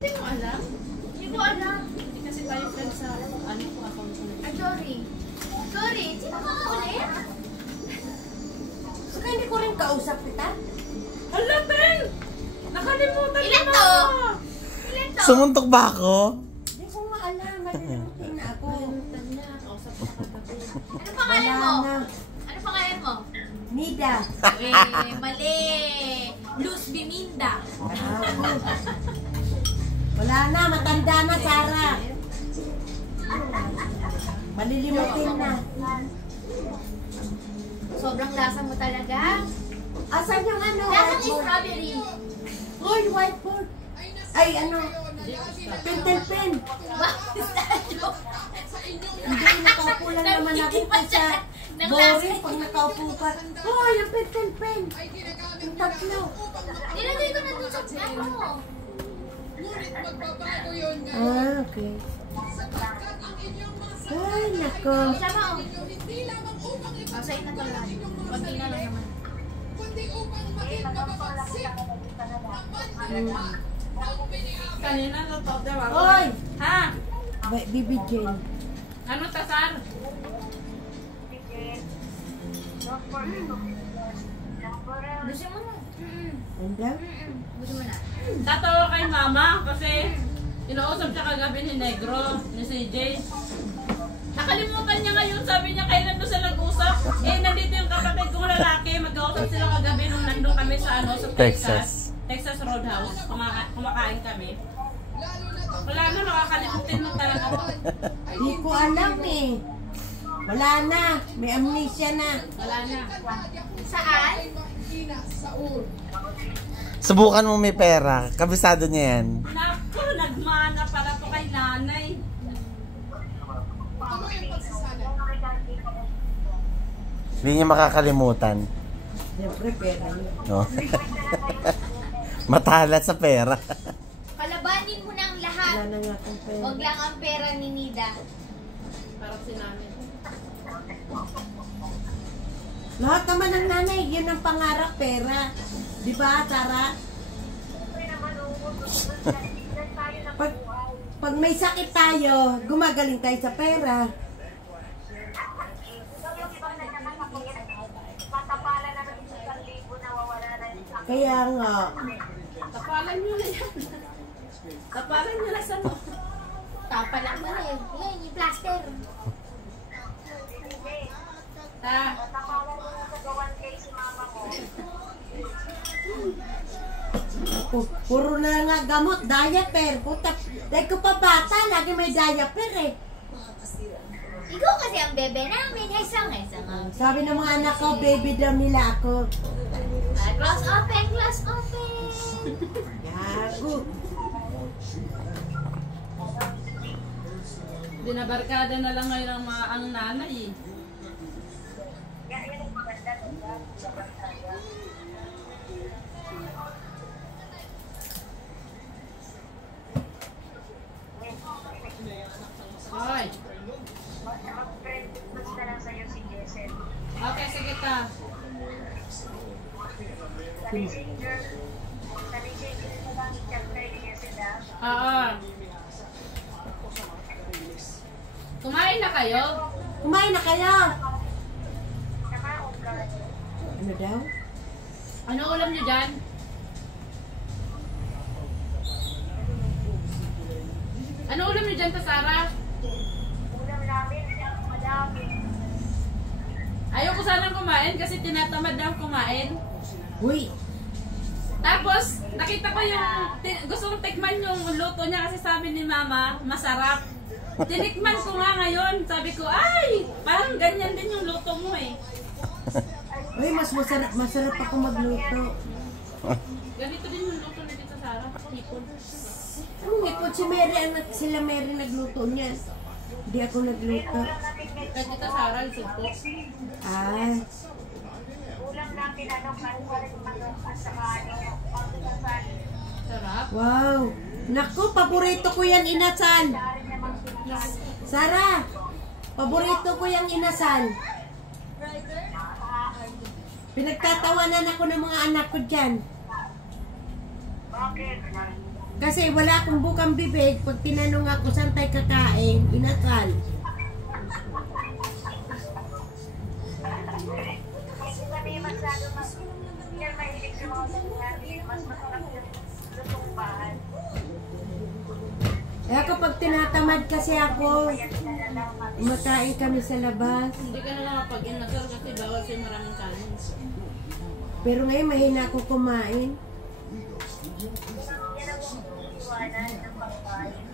Hindi mo alam? Hindi ko alam. Hindi kasi tayo friends sa ano ko account ko. Ah, sorry. Sorry, sino ka nga ulit? Saka hindi ko rin kausap kita. Hala, Ben! Nakalimutan Ilan mo! to? Ilan to? Sumuntok ba ako? Hindi ko nga alam. Malilimutin na ako. Nakalimutan niya. Kausap ko kagabi. Ano pangalan mo? Wala na. Ano pangalan mo? Nida. Mali. Luz Biminda. Wala na. Matanda na, Sarah. Malilimutin na. Sobrang lasa mo talaga. Asan yung ano? Lasang Whiteboard? strawberry. Hoy, whiteboard. Ay, ano? Pentel pen. Wow, statue. Hindi, nakaupo lang naman ako kasi boring pag nakaupo ka. Hoy, yung pentel pen. Yung tatlo. Nilagay ko na dun sa ano. Ah, okay. Ay, nako. Sama o. Oh, sa'yo na to lang. Kunti na lang naman. Kanina natawag daw ako. Hoy! Ha? Bibi Jane. Ano, Tasar? Gusto mo na. Anda? Gusto mo na. Tatawa kay mama kasi inausap siya kagabi ni Negro, ni CJ. Nakalimutan niya ngayon, sabi niya kailan doon sila nag-usap. Eh, nandito yung kapatid kong lalaki, mag-usap sila kagabi nung nandun kami sa ano, sa Texas. Texas Roadhouse. Kumakain kami. Wala na, nakakalimutin mo talaga. Di ko alam eh. Wala na. May amnesia na. Wala na. Saan? Subukan mo may pera. Kabisado niya yan. Naku, nagmana pala to kay nanay. Hindi niya makakalimutan. Siyempre, pera yun. No? Matalat sa pera. Kalabanin mo na ang lahat. Wala na nga akong pera. Huwag lang ang pera ni Nida. Parang si nanay. Lahat naman ng nanay, yun ang pangarap, pera. Di ba, Tara? Pag may sakit tayo, gumagaling tayo sa pera. Kaya nga. Tapalan nyo na yan. Tapalan nyo na sa mo. Tapalak mo na yun. Yan, yung plaster. Ha? Puro na nga gamot, diaper. Puta, dahil ko pa bata, lagi may diaper eh. Ikaw kasi ang bebe namin. Haisang nga. Sabi ng mga anak ko, baby daw nila ako. Glass open, glass open. Gago. Binabarkada na lang ngayon ang mga ang nanay eh. Hoy. Okay, sige ta. Oo. Kumain na kayo? Kumain na kayo. Ano daw? Ano ulam niyo dyan? Ano ulam niyo dyan, Tasara? Ayaw ko sanang kumain kasi tinatamad na akong kumain. Uy, Tapos, nakita ko yung, gusto kong tikman yung luto niya kasi sabi ni Mama, masarap. Tinikman ko nga ngayon. Sabi ko, ay, parang ganyan din yung luto mo eh. uy, masarap ako magluto. Ganito din yung luto ni Tita Sara. Hipon. Ipon si Mary, sila Mary nagluto niya. Hindi ako nagluto. Kaya Tita Sara, supo. Ah, Sarap. wow. Naku, paborito ko yan inasal. Sarah, paborito ko yung inasal. Pinagtatawanan ako ng mga anak ko dyan. Kasi wala akong bukang bibig. Pag tinanong ako saan tayo kakain, inasal. Kasi kami masyado hindi mahilig sa mga nangyari. Mas masarap yung lutong bahan. Eh kapag tinatamad kasi ako, makain kami sa labas. Hindi ka na lang kapag-inasal kasi bawal siya maraming kanin. Pero ngayon mahina ako kumain. Yan ang iwanan ng pagkain.